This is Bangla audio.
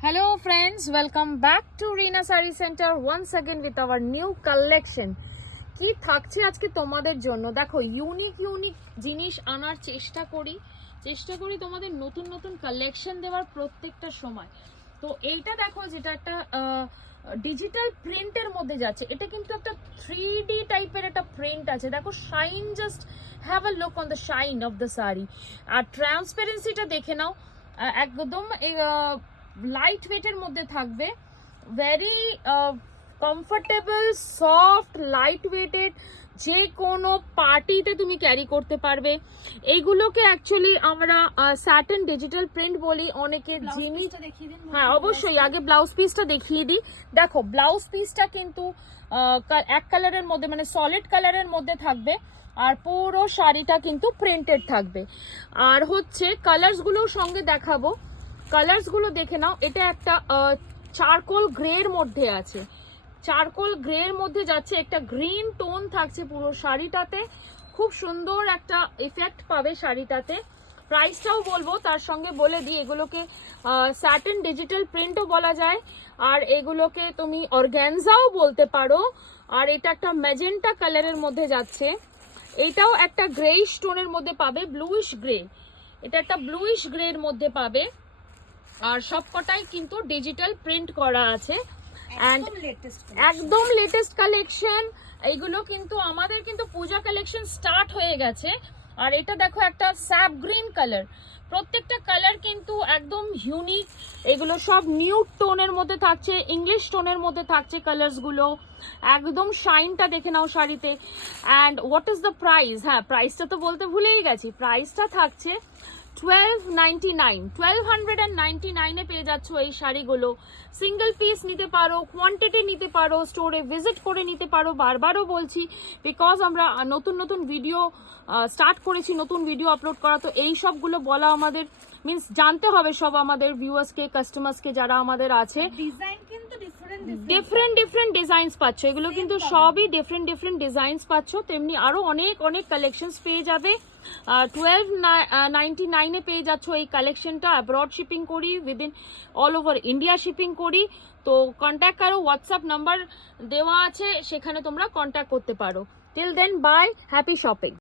Hello friends, welcome back to Reena Saree Center once again with our new collection. কি থাকছে আজকে তোমাদের জন্য, দেখো ইউনিক জিনিস আনার চেষ্টা করি তোমাদের নতুন নতুন কালেকশন দেওয়ার প্রত্যেকটা সময়। তো এইটা দেখো, যেটা একটা ডিজিটাল প্রিন্টের মধ্যে যাচ্ছে, এটা কিন্তু একটা 3D টাইপের একটা প্রিন্ট আছে। দেখো shine, just have a look on the shine of the sari. আর ট্রান্সপারেন্সিটা দেখে নাও, একদম লাইট ওয়েটের মধ্যে থাকবে, very comfortable, soft, light weighted, যে কোনো পার্টিতে তুমি ক্যারি করতে পারবে। এইগুলোকে অ্যাকচুয়ালি আমরা স্যাটেন ডিজিটাল প্রিন্ট বলি। অনেকের জিনিস, হ্যাঁ অবশ্যই আগে ব্লাউজ পিসটা দেখিয়ে দিই। দেখো ব্লাউজ পিসটা কিন্তু এক কালারের মধ্যে, মানে সলিড কালারের মধ্যে থাকবে, আর পুরো শাড়িটা কিন্তু প্রিন্টেড থাকবে। আর হচ্ছে কালার্সগুলোও সঙ্গে দেখাবো, কালার্সগুলো দেখে নাও। এটা একটা চারকোল গ্রের মধ্যে আছে, চারকোল গ্রের মধ্যে যাচ্ছে, একটা গ্রিন টোন থাকছে পুরো শাড়িটাতে, খুব সুন্দর একটা ইফেক্ট পাবে শাড়িটাতে। প্রাইসটাও বলবো তার সঙ্গে বলে দিই, এগুলোকে স্যাটেন ডিজিটাল প্রিন্টও বলা যায়, আর এগুলোকে তুমি অর্গ্যানজাও বলতে পারো। আর এটা একটা ম্যাজেন্টা কালারের মধ্যে যাচ্ছে, এইটাও একটা গ্রেইশ টোনের মধ্যে পাবে, ব্লুইশ গ্রে, এটা একটা ব্লুইশ গ্রের মধ্যে পাবে। আর সবকটাই কিন্তু ডিজিটাল প্রিন্ট করা আছে, একদম লেটেস্ট কালেকশন। এইগুলো কিন্তু আমাদের কিন্তু পূজা কালেকশন স্টার্ট হয়ে গেছে। আর এটা দেখো একটা স্যাপ গ্রিন কালার, প্রত্যেকটা কালার কিন্তু একদম ইউনিক। এগুলো সব নিউড টোনের মধ্যে থাকছে, ইংলিশ টোনের মধ্যে থাকছে কালার্সগুলো। একদম শাইনটা দেখে নাও শাড়িতে। And what is the price? হ্যাঁ, প্রাইসটা তো বলতে ভুলেই গেছি। প্রাইসটা থাকছে 1299 পেয়ে যাচ্ছ এই শাড়িগুলো। সিঙ্গেল পিস নিতে পারো, কোয়ান্টিটি নিতে পারো, স্টোরে ভিজিট করে নিতে পারো। বারবারও বলছি, বিকজ আমরা নতুন ভিডিও স্টার্ট করেছি, নতুন ভিডিও আপলোড করা, তো এই সবগুলো বলা আমাদের মিন্স জানতে হবে সব আমাদের ভিউয়ার্সকে, কাস্টমার্সকে যারা আমাদের আছে। ডিজাইন কিন্তু ডিফারেন্ট ডিজাইনস পাচ্ছ, এগুলো কিন্তু সবই ডিফারেন্ট ডিজাইনস পাচ্ছ। তেমনি আরো অনেক কালেকশনস পেয়ে যাবে। 1299 পেয়ে যাচ্ছ এই কালেকশনটা। অ্যাব্রড শিপিং করি, within all over India shipping করি। তো কন্ট্যাক্ট করো, হোয়াটসঅ্যাপ নাম্বার দেওয়া আছে, সেখানে তোমরা কন্ট্যাক্ট করতে পারো। Till then, bye, happy shopping.